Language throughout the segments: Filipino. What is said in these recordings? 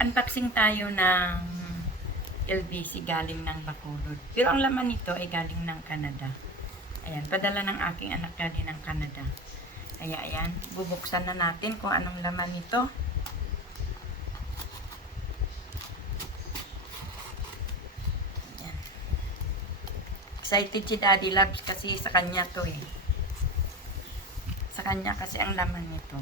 Unboxing tayo ng LBC galing ng Bacolod. Pero ang laman nito ay galing ng Canada. Ayan, padala ng aking anak galing ng Canada. Kaya ayan, bubuksan na natin kung anong laman nito. Ayan. Excited si Daddy Loves kasi sa kanya to eh. Sa kanya kasi ang laman nito.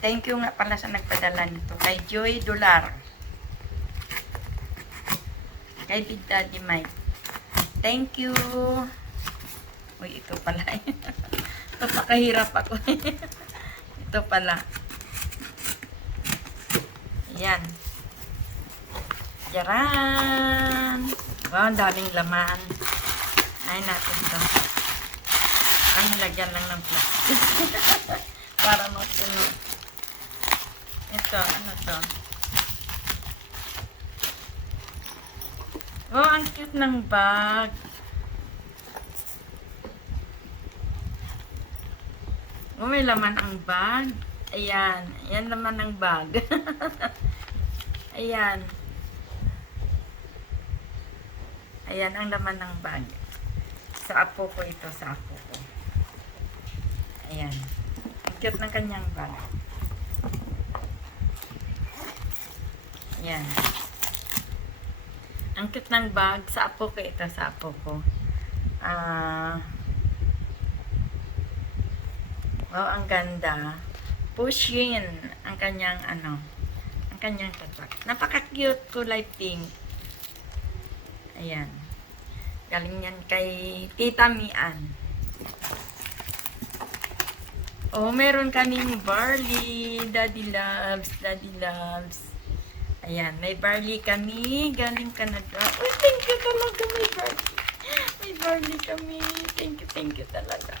Thank you nga pala sa nagpadala nito. Kay Joy Dolar. Kay Big Daddy Mike. Thank you. Uy, ito pala. Napakahirap ako. Ito pala. Ayan. Yaran. Wow, ang daming laman. Ay natin to. Ang lagyan lang ng plastic. Para mapuno. Ito, ano to? Oh, ang cute ng bag. Oh, may laman ang bag. Ayan. Ayan laman ng bag. Ayan. Ayan ang laman ng bag. Sa apo ko ito, sa apo ko. Ayan. Ang cute ng kanyang bag. Ayan. Ang cute ng bag. Sa apo ko ito, sa apo ko. Wow, ang ganda. Pushing ang kanyang ang kanyang tatak. Napaka-cute, kulay pink. Ayan. Galing yan kay Tita Mian. Oh, meron kaming barley. Daddy loves, Daddy loves. Ayan, may barley kami. Galing Canada. Uy, thank you talaga. May barley. May barley kami. Thank you talaga.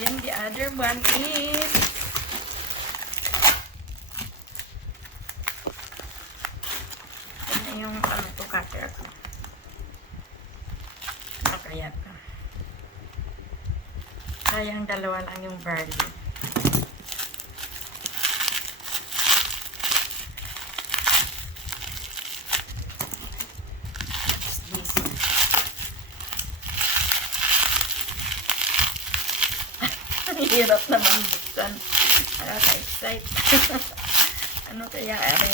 Then the other one is yung cutter ko. Ano kaya ito? Sayang dalawa lang yung barley. Hirap naman buksan. Nakaka-excite. Ano kaya are?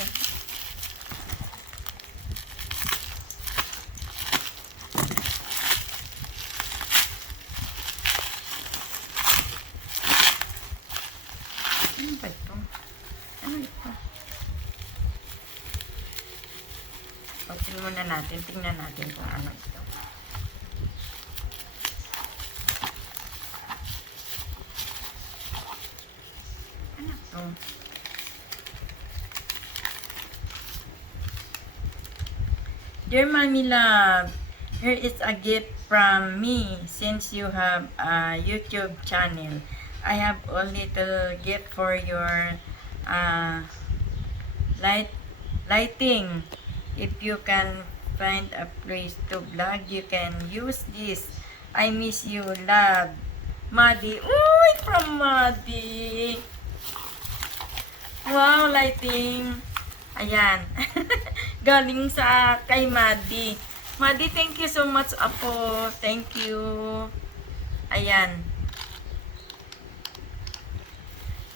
Ano ba ito? Ano ito? Open muna natin. Tingnan natin kung ano ito. Dear Mommy Love, here is a gift from me since you have a YouTube channel. I have a little gift for your lighting. If you can find a place to vlog, you can use this. I miss you, love. Maddie. Uy, from Maddie. Wow, lighting. Ayan. Galing sa kay Maddie. Maddie, thank you so much, Apo. Thank you. Ayan.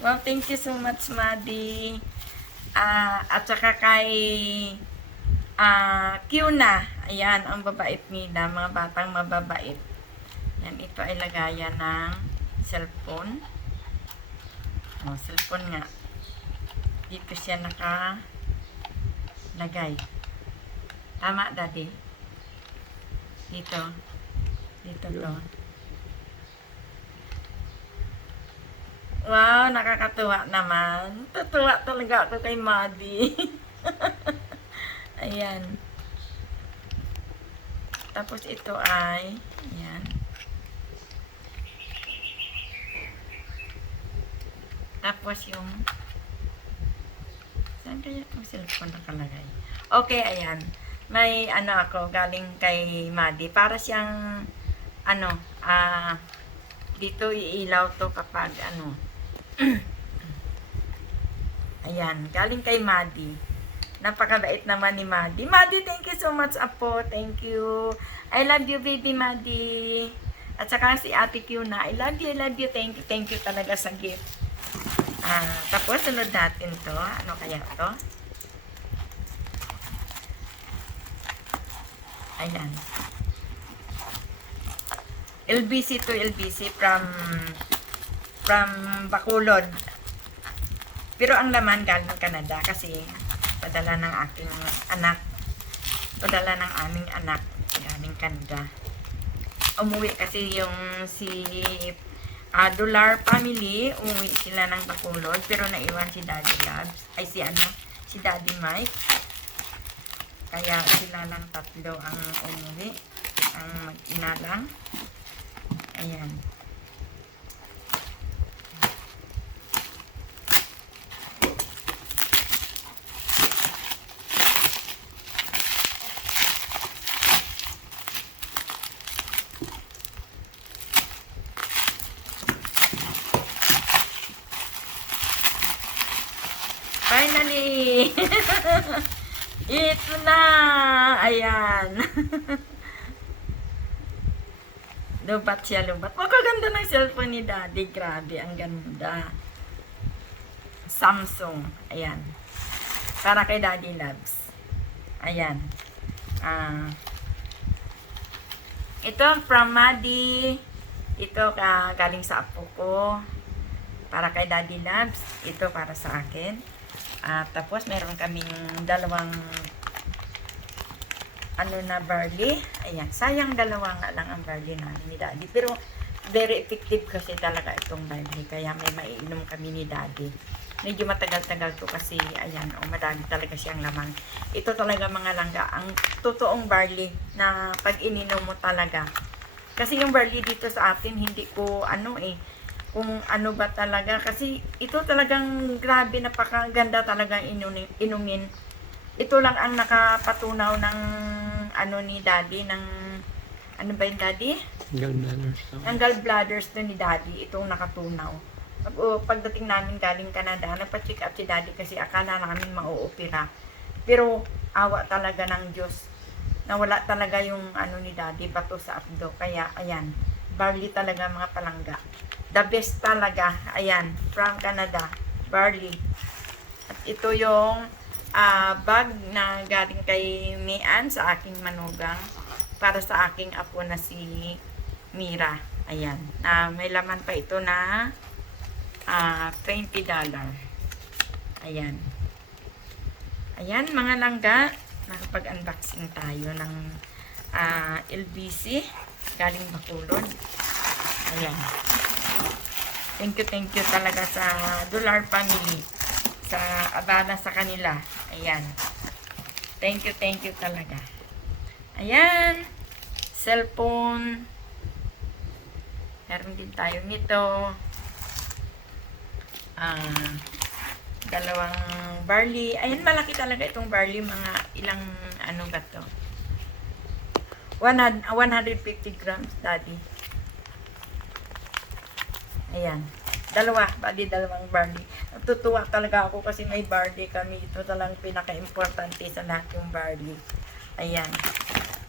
Wow, thank you so much, Maddie. At saka kay Kiuna. Ayan, ang babait nila. Mga batang mababait. Yan, ito ay lagayan ng cellphone. Oh, cellphone nga. Dito siya nakalagay. Tama, Daddy? Dito. Dito to. Wow, nakakatuwa naman. Tutuwa talaga ako kay Maddie. Ayan. Tapos ito ay, ayan. Tapos yung, saan kaya itong cellphone nakalagay? Okay, ayan. May ano ako, galing kay Maddie. Para siyang, ano, dito iilaw to kapag, ano, ayan, galing kay Maddie. Napakabait naman ni Maddie. Maddie, thank you so much, Apo. Thank you. I love you, baby Maddie. At saka si Ate Q na, I love you, I love you. Thank you talaga sa gift. Tapos, sunod natin to. Ano kaya to? Ayan. LBC to LBC from Bacolod. Pero ang laman galing Canada kasi padala ng aking anak. Padala ng aming anak galing Canada. Umuwi kasi yung si Dollar family, umuwi sila ng Bacolod pero naiwan si Daddy Labs. Ay si Daddy Mike. Kaya sila lang tatlo ang umuwi. Ang mag-ina lang. Ayan. Finally! Ito na! Ayan. Lubat siya, lubat. Magaganda ng cellphone ni Daddy. Grabe, ang ganda. Samsung. Ayan. Para kay Daddy Loves. Ayan. Ito from Maddie. Ito galing sa apo ko. Para kay Daddy Loves. Ito para sa akin. Tapos meron kaming dalawang barley. Ayan. Sayang dalawa nga lang ang barley namin ni Daddy. Pero very effective kasi talaga itong barley. Kaya may maiinom kami ni Daddy. Medyo matagal-tagal to kasi ayan. Madami talaga siyang laman. Ito talaga mga langga. Ang totoong barley na pag ininom mo talaga. Kasi yung barley dito sa atin hindi ko kung ano ba talaga. Kasi ito talagang grabe, napakaganda talagang inumin. Ito lang ang nakapatunaw ng ni Daddy, ng ano ba yung Daddy? Gallbladders. Ang gallbladders to ni Daddy, itong nakatunaw. Pagdating namin galing Canada, nagpa-check up si Daddy kasi akala namin mauopera. Pero awa talaga ng Diyos. Nawala talaga yung ni Daddy, bato sa abdo. Kaya ayan, barley talaga mga palangga. The best talaga. Ayan, from Canada. Barley. At ito yung bag na galing kay Mian sa aking manugang. Para sa aking apo na si Mira. Ayan. May laman pa ito na $20. Ayan. Ayan, mga langga. Nakapag-unboxing tayo ng LBC. Galing Bacolod. Ayan. Thank you talaga sa Dollar family. Sa abala sa kanila. Ayan. Thank you talaga. Ayan. Cellphone. Meron din tayo nito. Dalawang barley. Ayan, malaki talaga itong barley. Mga ilang ba to? 150 grams, Daddy. Ayan. Dalawang barley. Natutuwa talaga ako kasi may barley kami. Ito talagang pinaka-importante sa lahat yung barley. Ayan.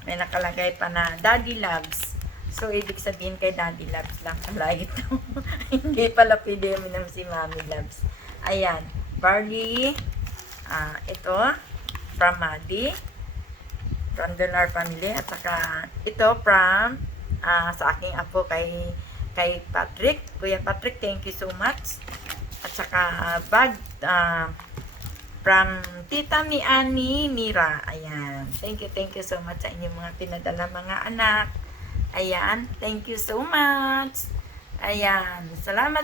May nakalagay pa na Daddy Loves. So, ibig sabihin kay Daddy Loves lang pala ito. Hindi pala pwede mo si Mommy Loves. Ayan. Barley. Ito. From Maddie. From Dollar Family. At saka ito from sa aking apo kay Patrick. Kuya Patrick, thank you so much. At saka bag from Tita ni Ani Mira. Ayan. Thank you so much sa inyong mga pinadala mga anak. Ayan. Thank you so much. Ayan. Salamat.